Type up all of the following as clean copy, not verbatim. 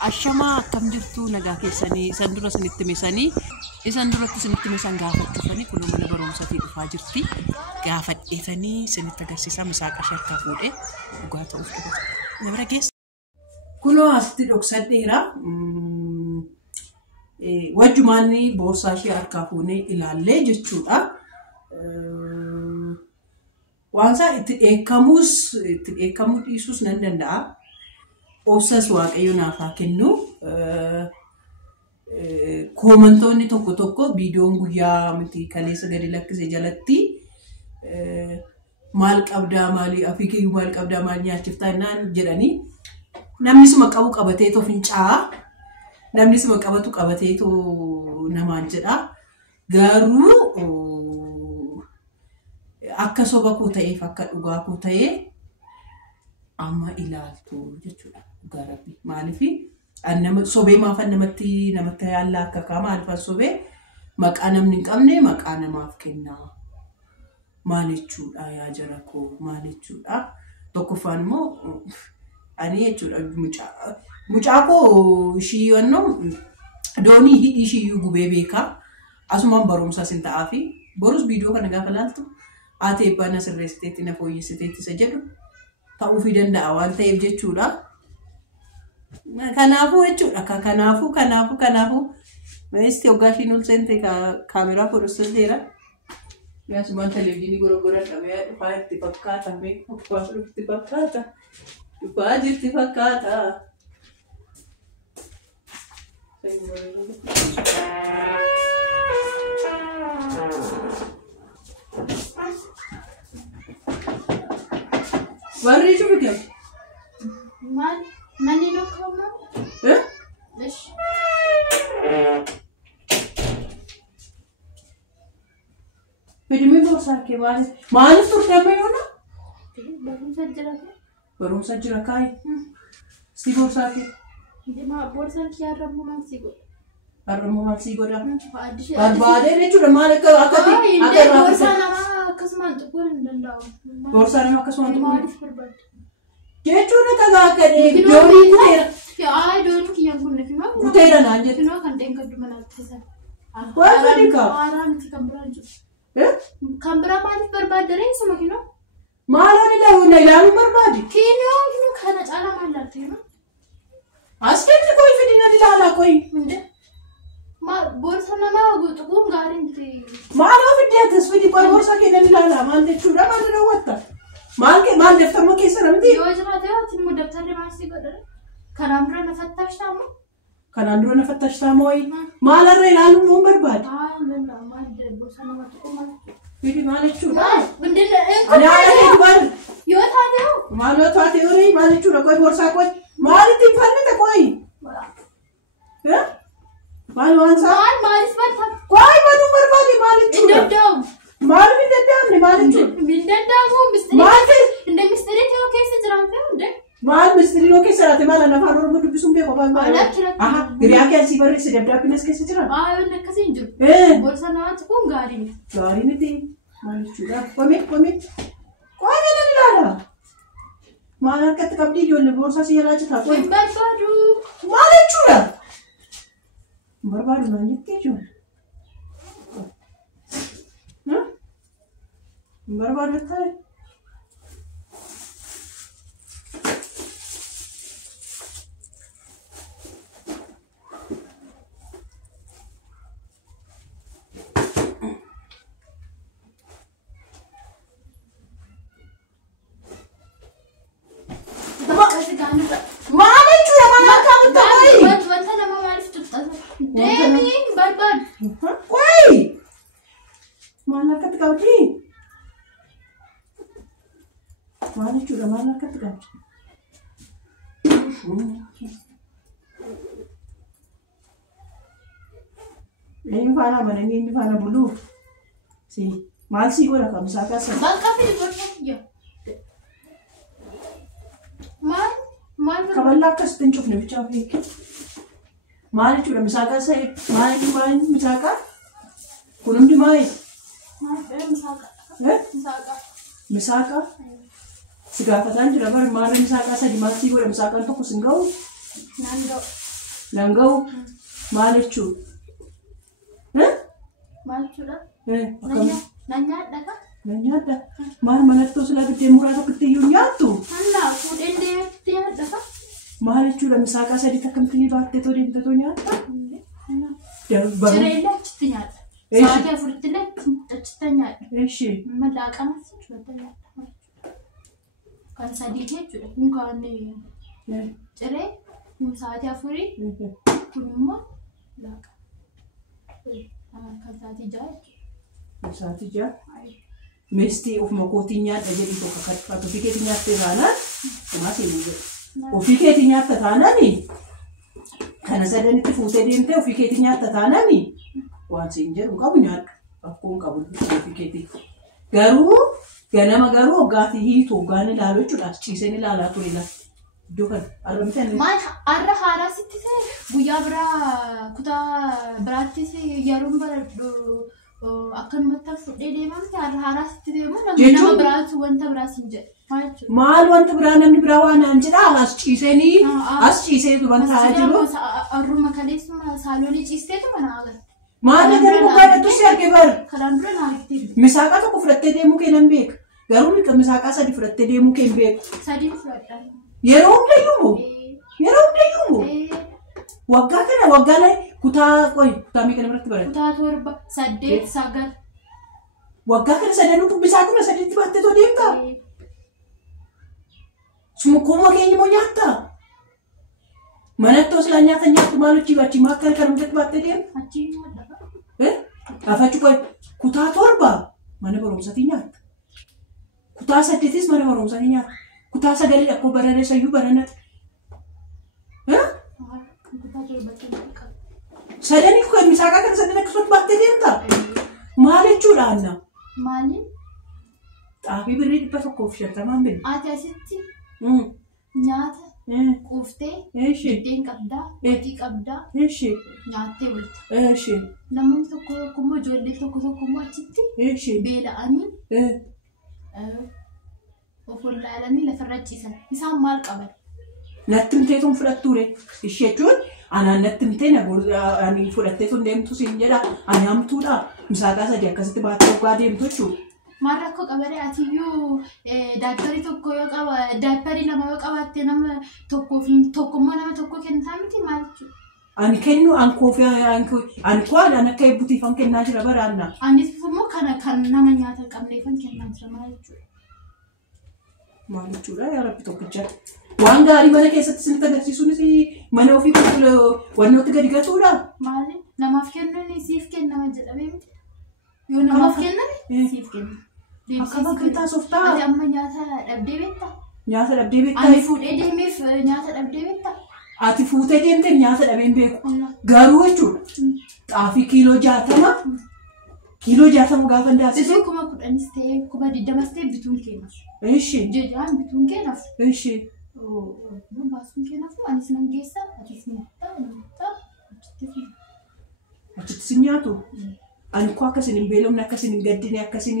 Ashama akkam jirtu nagaa keessanii isan dura sinitti misanii isan duratti sinitti misan gaafachuufanii kun mana barumsaatii dhufaa jirti gaafadheetanii sinitti agarsiisa misaaqa sharka fuudhee dhugaa ta'uuf dhufate nabira geessa kunoo asitti dhoksadheera wajjumaanni boorsaa ishee harkaa fuunee ilaallee jechuudha waansa itti eekkamuu dhiisuus nan danda'a obsas waaqayyo naaf haa kennu koomantoonni tokko viidiyoon guyyaa miti kaleessa gadi lakkise jalatti maal qabdaa maali afiikiyyuu maal qabdaa maal nyaachiftaa naan jedhanii namni suma qabu qabateetoo fincaa namni suma qabatu qabateetoo namaan jedha garuu akka soba koo ta'eef akka dhugaa koo ta'ee amma ilaaltu jechuudha garabbi maalifi annama sobee maafan namatti yaalla akka kaa maalifa sobee maqaa namni hin qabne maqaa namaaf kennaa maalichuudha yaa jara koo maalichuudha tokkoffaan immoo ani jechuudha mucaa koo ishii yannoo doonii hidhii ishiiyyuu gubee beekaa asumaan barumsaas hin ta'aafi borus viidiyoo kana gaafa laaltu ati eebbana sirreessiteetti na fooyyessiteetti isa jedhu ta'uu fi danda'a waan ta'eef jechuudha. Kanaafuu jechuudha kanaafuu meesti hoggaashiin ol seente kaameraa fudhateera. Yaasumaan televiziyoonii gurguraan dhabee dhufaa itti fakkaata dhufaa jirti fakkaata. Warri isu bikin? Mani no koma? Lesh. Pidimi borsa ke maal turtame yona? Barumsa jira kai. Si borsa ke? Dema borsa ki arramu man sigo. Arramu man sigo da. Barbade ne chura maal akati borsa nama akkasumaan tuquu danda'u. Borsa nama akkasumaan tuquu. Maaliif barbaadde? Jechuudha tagaa kadhee doonii kuteera. Yaa doonii kiyyan kunne finoo. Kuteera naan jettu. Finoo kan ta'een kaddu mana keessan. Waan fedhi kaa? Haaraan itti kan biraan jiru. Kan biraa maaliif barbaadde reessuma finoo? Maaloon ilaaluun barbaadi? Finoo kana caalaa maal laalte finoo? As kenni koi fedhina ilaalaa koi. Borsa namaa tuquun gaariin ti. Maaloo fiddeetis fidhi koi borsa kennan ilaalaa maal jechuudha maal daawwatta? Maal deftaruma keessa namti? Yoo jiraate ati immoo daftarri maal si godhara? Kanaan dura na fattaashtaamo? Kanaan dura na fattaashtaamo wayi? Maalarra ilaaluun noon barbaade? Maal borsa nama tuquu maal? Fidhi maal jechuudha? Ani haala kee dubbaan? Yoo taate hoo? Maaloo taate horii maal jechuudha koi borsaa koi? Maalitti hin fannite koi? Maal waansaa? Maalis barta? Koi baduu barbaade maal jechuudha? Hin danda'amu. Maal hin danda'amne maal jechuudha? Hin danda'amu mistiri. Maal Inde mistiri yoo keessa jiraate hunde? maal mistiri yoo keessa jiraate maal afaan oromoo dubbisuun beeku afaan baay'ee. Aha hiriyaa keessi barreesse dabdaabinas keessa jira. Yoon akkasii hin jiru. Borsa namaa tuquun gaarii miti. Gaarii miti maal jechuudha? Qoome nan ilaala. Maal harkatti qabdii ijoollee boorsaa si jalaa jitaa qoy. Hin barbaadu. Maal jechuudha? Hin barbaadu naan jettee ijoollee. Hin barbaadu ta'e. Ini fana mana ini fana bulu. Si, masih gua nak bisa kasih. Bangka pilih berapa? Mal. Kapan kas tunjuk nih bicara apa? Mal itu udah misalkan saya, mal misalkan, kunum di mai. Misalkan. Segala kan juga baru mal misalkan saya di masih gua misalkan tuh kusinggau. Nando. Langa'u maal jechuudha? Maal jechuudha? Nyaadha ka? Nyaadha. Maal mallattoo silaa biddeen muraa tokkotti iyyuu nyaattu? Hannaa fuudhee deemtee nyaadha ka? Maal jechuudha? Misaaqaa sadii akkamitti baattee too deemtee too nyaatta? Jireenya achitti nyaadha. Sa'aatii afuritti illee achitti nyaadha. Eeshi. Mallaaqamas jechuudha nyaadha. Kan sadii jechuudha. Kun kan ciree sa'aatii afurii kun immoo laaqa. Kan sa'aatii ja'a jechuudha. Sa'aatii ja'a? Meestii ofuma kootiin nyaadha jedhii tokko kadhatu ofii keetii nyaattee taanaan kumaa seenuu jedhu. Ofii keetii nyaatta taanaani kana sadanitti fuutee deemtee ofii keetii nyaatta taanaani waan siin jedhu qabu nyaadhu. Akkuun qabu ofii keetii. Garuu ganama garuu hoggaatii hiitu hoggaan ilaalu jechuudha. Ciiseen ilaalaa ture laata. Iddoo kana argamtanii. Maal har'a haaraa sitti ta'e guyyaa biraa kutaa biraattis yeroo baradhu akkanumatti fudhee deemamte har'a haaraa sitti deemu nama biraatu wanta biraas hin jedhu. Maal wanta biraa namni biraa waan naan jedhaa as ciiseenii as ciiseetu wanta haa jiru. Arruma kaleessuma saaloonii ciisteetu mana agarra. Maal gara mukaadhattu si arge bar. Karaan dura naa argite. Misaaqaa tokko fudhattee deemuu kee nan beeka. Garuu misaaqaa sadii fudhattee deemuu kee hin beeku. Sadii fudhadhaa. Yeroo hundayyuu moo? Yeroo hundayyuu moo? Waggaa kana waggaa kutaa meeqa biratti barate? Kutaa 7, 8, 9. Waggaa kana sadanuu misaaquma sadiitti baattee too deemtaa? Sumukkuma keenya moo nyaatta? Manattoo silaa nyaattu maal achi maakka kan hundatti baattee deemu? Achi nyaadha. Afachuu kutaa 7 mana barumsaatii nyaatta. Kutaa 8 mana barumsaatii nyaatta. Kutaa 9 akkoo bararee sayyuu baranatti. Sadanii kun misaaqaa kan sadan akkasumatti baattee deemta? Maal jechuudha Anna? Maali? Xaafii birrii 150 bin. Ati asitti nyaata quuftee biddeen qabdaa, watii qabdaa nyaattee bulta. Namoonni tokko immoo ijoollee tokko immoo achitti beela'anii of wallaalanii lafarra ciisan. Isaan maal qaban? Natti himteetuun fudhattuure. Ishee jechuun anaan natti himtee ani fudhatteetuun deemtu siin jedha. Ani hamtuudha. Misaaqaa sadii akkasitti baattee hoggaa deemtu jechuudha. Maal rakkoo qabaree atiyyuu daayipparii tokko yoo qaba daayipparii lama yoo qabaatte nama tokkommoo nama tokko kennitaa miti maal jechuudha? Ani kennu ani akka eebbutiifan kennaa jira baraanna. Anis immoo kan nama nyaata hin qabneefan kennaa jira maal jechuudha? Maal jechuudha yaa rabbi tokkicha. Waan gaarii mana keessatti isinitti agarsiisuunis mana ofii wannootti gadi gatuudha. Maali? Namaaf kennuun siif kennama jedhamee miti. Yoo namaaf kenname siif kenna. Akkama kan sooftaa. Ati amma nyaata dhabdee beektaa? Nyaata dhabdee beektaa? Ani fuudhee deemeef nyaata dhabdee beektaa? Ati fuutee deemtee nyaata dhabeen beeku. Garuu jechuudha. Xaafii kiiloo 60 gaafa ndaase. Isin 10,000 ta'ee 20,000 ta'ee bituun kennaaf. Eeshi. Jedhaan bituun kennaaf. Eeshi. Baasuun kennaaf anis nan geessa atis nyaata achitti si nyaatu. Ani koo akkasin hin beelomne akkasin hin gaddine akkasin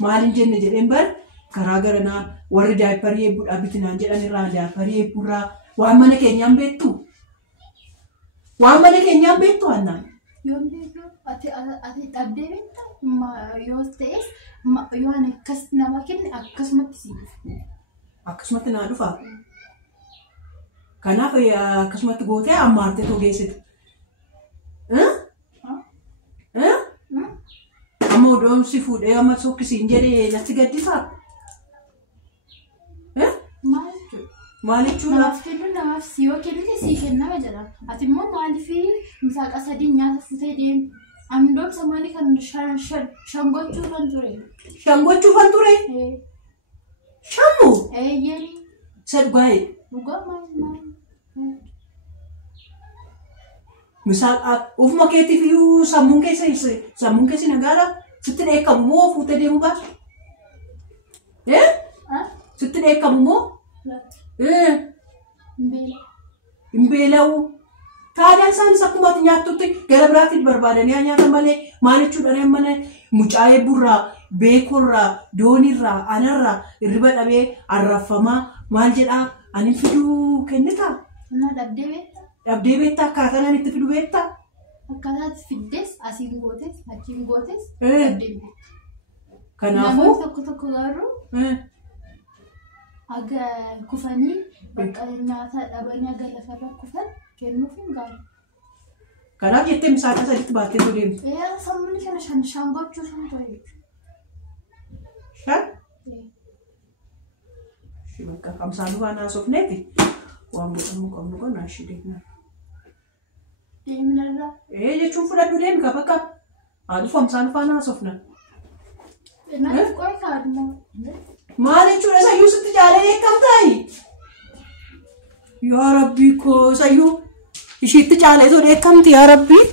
maaliin jenne jedheen bar karaa garanaa warri daayipparii eebbuudhaa bitinaan jedhan irraa daayipparii eebbuurraa waan mana keenyaan beektu. Waan mana keenyaan beektu Annaan. Yoon beeku ati dhabdee beektaa yoo ta'es yoo ani akkas nama kenne akkasumatti si dhufa. Akkasumatti naa dhufa. Kanaaf akkasumatti gootee ammaartee too geessite. Amma odoon si fuudhee amma sokkisiin jedhee natti gaddisaa? Maal jechuudha? Namaaf kennuun namaaf si yoo kennite sii kennama jedha. Ati immoo maaliif misaaqa sadii nyaata futee deemu? Andoon samaanii kan shangochuu kan ture. Shangochuu kan ture? Shammu? Eeyyee. Isa dhugaa'e? Dhugaa maali? Misaaqa ofuma keetiif iyyuu sammuun keessi nagaadha. Sitti dheekkamu moo fuutee deemuu baatu? Sitti dheekkamu moo? Hin beela'u. Taadaan isaanis akkuma ati nyaattutti gara biraatti barbaadanii nyaatan malee maal jechuudha mana mucaa'ee burraa, beekorraa, doonirraa, anarraa, hirriba dhabee arraffamaa maal jedhaa ani fiduu kennitaa? Na dhabdee beektaa? Dhabdee beektaa akkaataan itti fidu beektaa? Akkaataa fiddes asiin gootes achiin gootes Eh. dhabdee beektu. Kanaafuu Namoonni tokko garuu aga kufanii bakka nyaata dhabanii aga lafarra kufan kennuuf hin gaarii. kanaaf jettee misaata sadiitti baattee too deemtu. Sammuun kana shan gochuu shan ta'e jechuudha. Shan? Ishii bakka kamsaanuu waan haasofneeti waan godhamuu qabnu qonnaa ishii deemna. Deemnarraa. Jechuun fudhadhu deemi ka bakka haadhu kamsaanuu waan haasofna. Naaf qoy kaaduma. Maal jechuudha sayyuu sitti jaalee eekkam taa'i? Yaa Rabbii koo sayyuu ishiitti caalee too eekkamti yaa Rabbii.